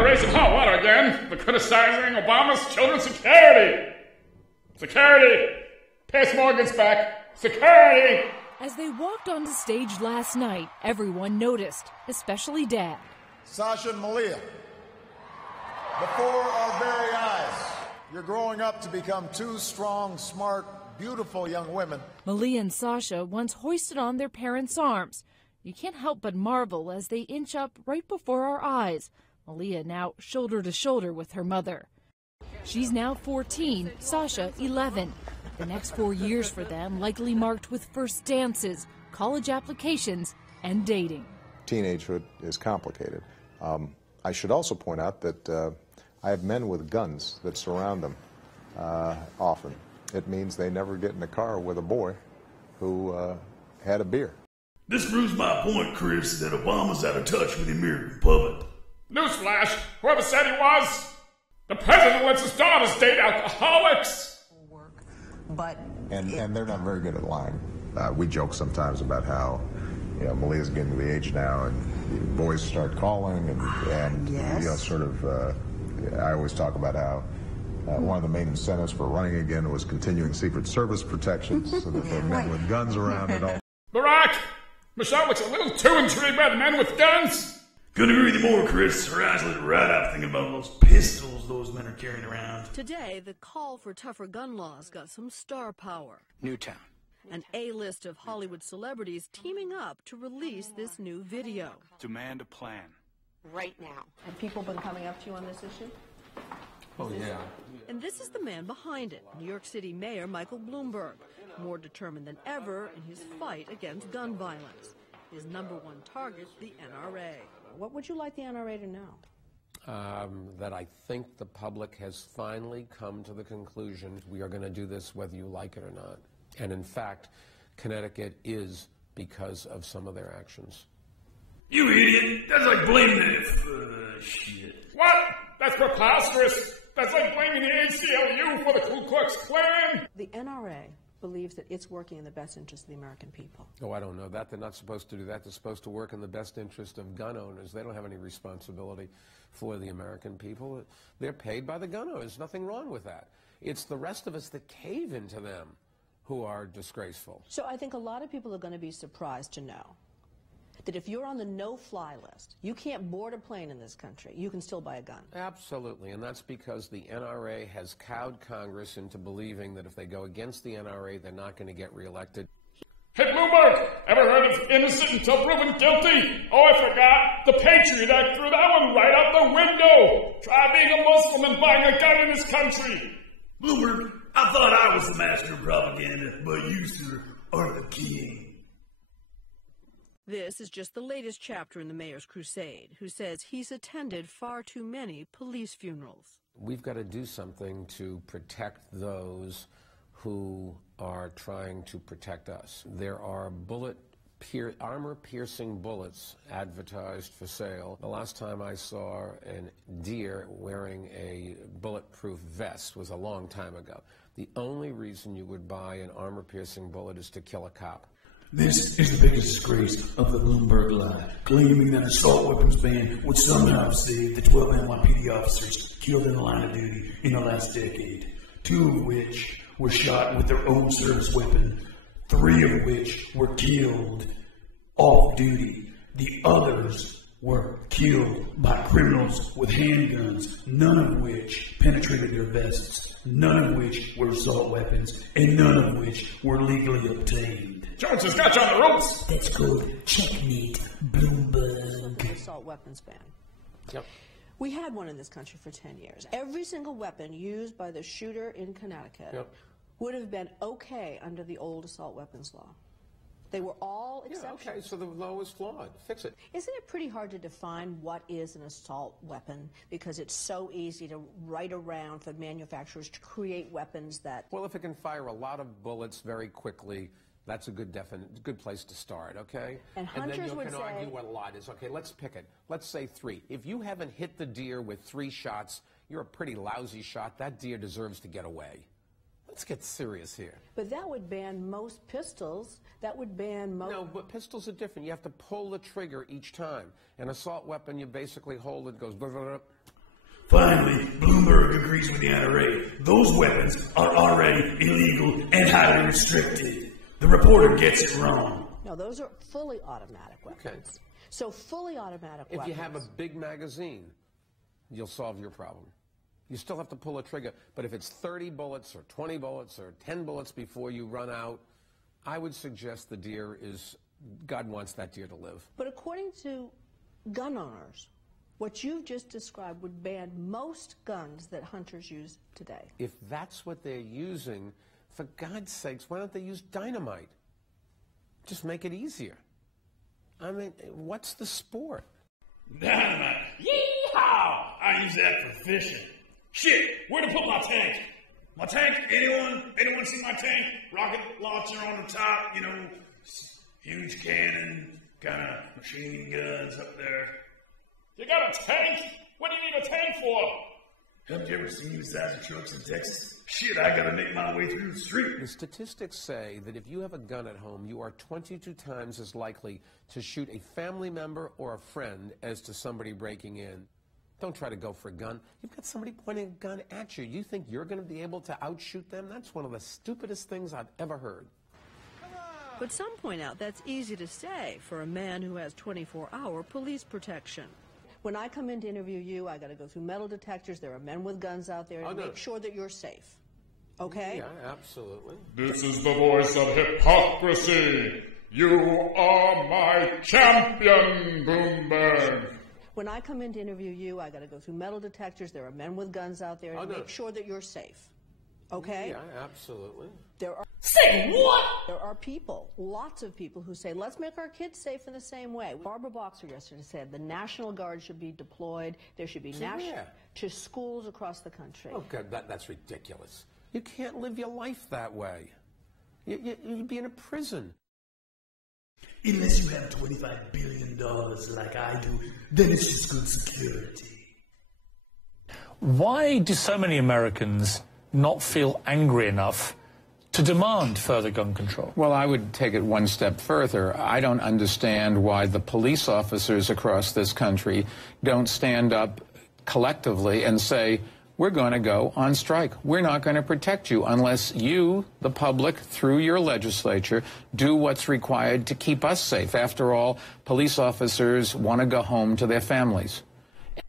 to raise some hot water again for criticizing Obama's children's security. Security! Piers Morgan's back. Security! As they walked onto stage last night, everyone noticed, especially Dad. Sasha and Malia, before our very eyes, you're growing up to become two strong, smart, beautiful young women. Malia and Sasha once hoisted on their parents' arms. You can't help but marvel as they inch up right before our eyes. Malia now shoulder to shoulder with her mother. She's now 14, Sasha 11. The next 4 years for them likely marked with first dances, college applications, and dating. Teenagehood is complicated. I should also point out that I have men with guns that surround them often. It means they never get in a car with a boy who had a beer. This proves my point, Chris, that Obama's out of touch with the American public. Newsflash, whoever said he was, the president lets his daughters date alcoholics. And they're not very good at lying. We joke sometimes about how, Malia's getting to the age now, and boys start calling, and yes. sort of. I always talk about how one of the main incentives for running again was continuing Secret Service protections, so that there are men with guns around and all. Barack, Michelle looks a little too intrigued by the men with guns. Couldn't agree with you more, Chris. Her eyes lit right up thinking about those pistols those men are carrying around. Today, the call for tougher gun laws got some star power. Newtown. An A-list of Hollywood celebrities teaming up to release this new video. Demand a plan. Right now. Have people been coming up to you on this issue? Oh, yeah. And this is the man behind it, New York City Mayor Michael Bloomberg, more determined than ever in his fight against gun violence. His number one target, the NRA. What would you like the NRA to know? That I think the public has finally come to the conclusion we are going to do this whether you like it or not. And in fact, Connecticut is because of some of their actions. You idiot! That's like blaming it shit. What? That's preposterous. That's like blaming the ACLU for the Ku Klux Klan. The NRA believes that it's working in the best interest of the American people. Oh, I don't know that. They're not supposed to do that. They're supposed to work in the best interest of gun owners. They don't have any responsibility for the American people. They're paid by the gun owners. Nothing wrong with that. It's the rest of us that cave into them who are disgraceful. So I think a lot of people are going to be surprised to know that if you're on the no-fly list, you can't board a plane in this country, you can still buy a gun. Absolutely, and that's because the NRA has cowed Congress into believing that if they go against the NRA, they're not going to get reelected. Hey, Bloomberg, ever heard of innocent until proven guilty? Oh, I forgot. The Patriot Act threw that one right out the window. Try being a Muslim and buying a gun in this country. Bloomberg, I thought I was the master of propaganda, but you, sir, are the king. This is just the latest chapter in the mayor's crusade, who says he's attended far too many police funerals. We've got to do something to protect those who are trying to protect us. There are armor-piercing bullets advertised for sale. The last time I saw a deer wearing a bulletproof vest was a long time ago. The only reason you would buy an armor-piercing bullet is to kill a cop. This is the biggest disgrace of the Bloomberg lie, claiming that an assault weapons ban would somehow save the 12 NYPD officers killed in the line of duty in the last decade, 2 of which were shot with their own service weapon, 3 of which were killed off duty. The others were killed by criminals with handguns, none of which penetrated their vests, none of which were assault weapons, and none of which were legally obtained. Jones has got you on the ropes. That's called checkmate, Bloomberg. The assault weapons ban. Yep. We had one in this country for 10 years. Every single weapon used by the shooter in Connecticut would have been okay under the old assault weapons law. They were all exceptions. Yeah, okay, so the law was flawed. Fix it. Isn't it pretty hard to define what is an assault weapon? Because it's so easy to write around for manufacturers to create weapons that... Well, if it can fire a lot of bullets very quickly, that's a good place to start, okay? And hunters then you would can say, argue what a lot is. Okay, let's pick it. Let's say 3. If you haven't hit the deer with 3 shots, you're a pretty lousy shot. That deer deserves to get away. Let's get serious here. But that would ban most pistols. That would ban most... No, but pistols are different. You have to pull the trigger each time. An assault weapon, you basically hold it, goes... Finally, Bloomberg agrees with the NRA. Those weapons are already illegal and highly restricted. The reporter gets it wrong. No, those are fully automatic weapons. Okay. So fully automatic weapons. If you have a big magazine, you'll solve your problem. You still have to pull a trigger. But if it's 30 bullets or 20 bullets or 10 bullets before you run out, I would suggest the deer is, God wants that deer to live. But according to gun owners, what you've just described would ban most guns that hunters use today. If that's what they're using, for God's sakes, why don't they use dynamite? Just make it easier. I mean, what's the sport? Dynamite. Yeehaw! I use that for fishing. Shit, where to put my tank? My tank? Anyone see my tank? Rocket launcher on the top, you know, huge cannon, kind of machine guns up there. You got a tank? What do you need a tank for? Haven't you ever seen the size of trucks in Texas? Shit, I gotta make my way through the street. The statistics say that if you have a gun at home, you are 22 times as likely to shoot a family member or a friend as to somebody breaking in. Don't try to go for a gun. You've got somebody pointing a gun at you. You think you're going to be able to outshoot them? That's one of the stupidest things I've ever heard. But some point out that's easy to say for a man who has 24-hour police protection. When I come in to interview you, I got to go through metal detectors. There are men with guns out there to make sure that you're safe. Okay? Yeah, absolutely. This is the voice of hypocrisy. You are my champion, Bloomberg. When I come in to interview you, I got to go through metal detectors. There are men with guns out there to make sure that you're safe. Okay? Yeah, absolutely. Say what? There are people, lots of people, who say, let's make our kids safe in the same way. Barbara Boxer yesterday said the National Guard should be deployed. There should be to schools across the country. Oh, God, that's ridiculous. You can't live your life that way. You'd be in a prison. Unless you have $25 billion like I do, then it's just good security. Why do so many Americans not feel angry enough to demand further gun control? Well, I would take it one step further. I don't understand why the police officers across this country don't stand up collectively and say, we're going to go on strike. We're not going to protect you unless you, the public, through your legislature, do what's required to keep us safe. After all, police officers want to go home to their families.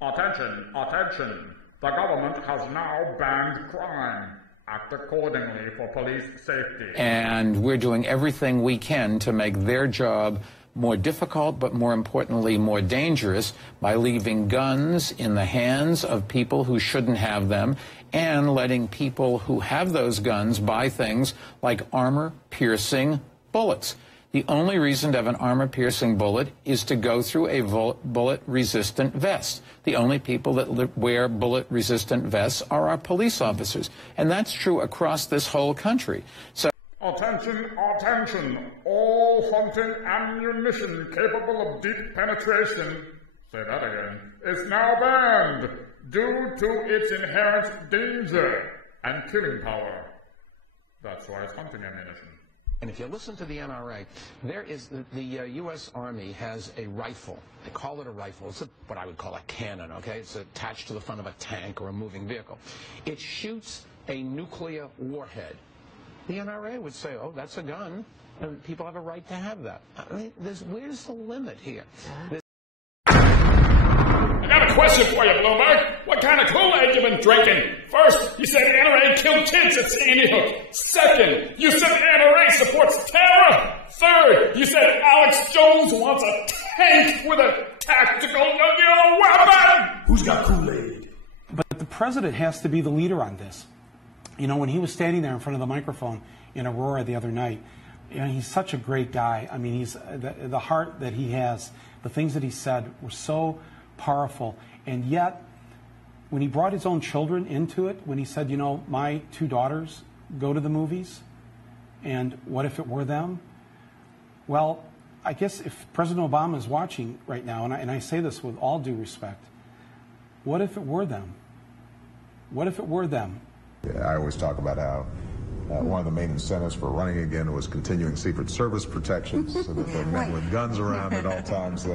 Attention, attention. The government has now banned crime. Act accordingly for police safety. And we're doing everything we can to make their job more difficult, but more importantly, more dangerous by leaving guns in the hands of people who shouldn't have them and letting people who have those guns buy things like armor-piercing bullets. The only reason to have an armor-piercing bullet is to go through a bullet-resistant vest. The only people that wear bullet-resistant vests are our police officers. And that's true across this whole country. So, attention, attention. All hunting ammunition capable of deep penetration, say that again, is now banned due to its inherent danger and killing power. That's why it's hunting ammunition. And if you listen to the NRA, there is the U.S. Army has a rifle. They call it a rifle. It's what I would call a cannon, okay? It's attached to the front of a tank or a moving vehicle. It shoots a nuclear warhead. The NRA would say, oh, that's a gun, and people have a right to have that. I mean, where's the limit here? I got a question for you, Bloomberg. What kind of Kool-Aid you been drinking? First, you said the NRA killed kids at Sandy Hook. Second, you said the NRA supports terror. Third, you said Alex Jones wants a tank with a tactical nuclear weapon. Who's got Kool-Aid? But the president has to be the leader on this. You know, when he was standing there in front of the microphone in Aurora the other night, you know, he's such a great guy. I mean, he's the heart that he has, the things that he said were so powerful. And yet, when he brought his own children into it, when he said, you know, my two daughters go to the movies, and what if it were them? Well, I guess if President Obama is watching right now, and I say this with all due respect, what if it were them? What if it were them? Yeah, I always talk about how one of the main incentives for running again was continuing Secret Service protections so that there are men with guns around at all times.